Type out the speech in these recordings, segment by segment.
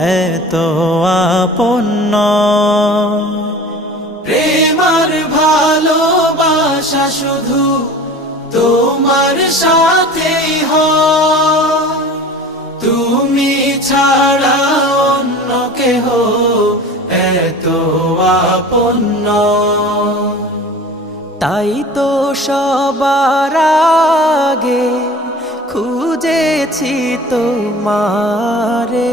এত আপন্ন প্রেমার ভালোবাসা শুধু তোমার সাথে হ তুমি ছাড়া অন্য কেহ এত আপন্ন তাই তো সবার আগে খুঁজেছি তোমারে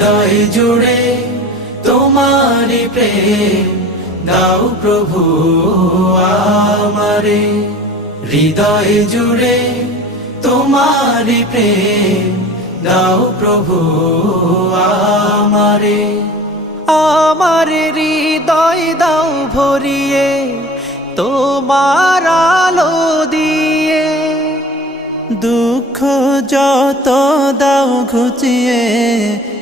হৃদয় জুড়ে তোমারি প্রেম দাও প্রভু আমারে হৃদয় জুড়ে তোমারি প্রেম দাও প্রভু আমারে আমার হৃদয় দাও ভরিয়ে তোমার আলো দিয়ে দুঃখ যত দাও ঘুচিয়ে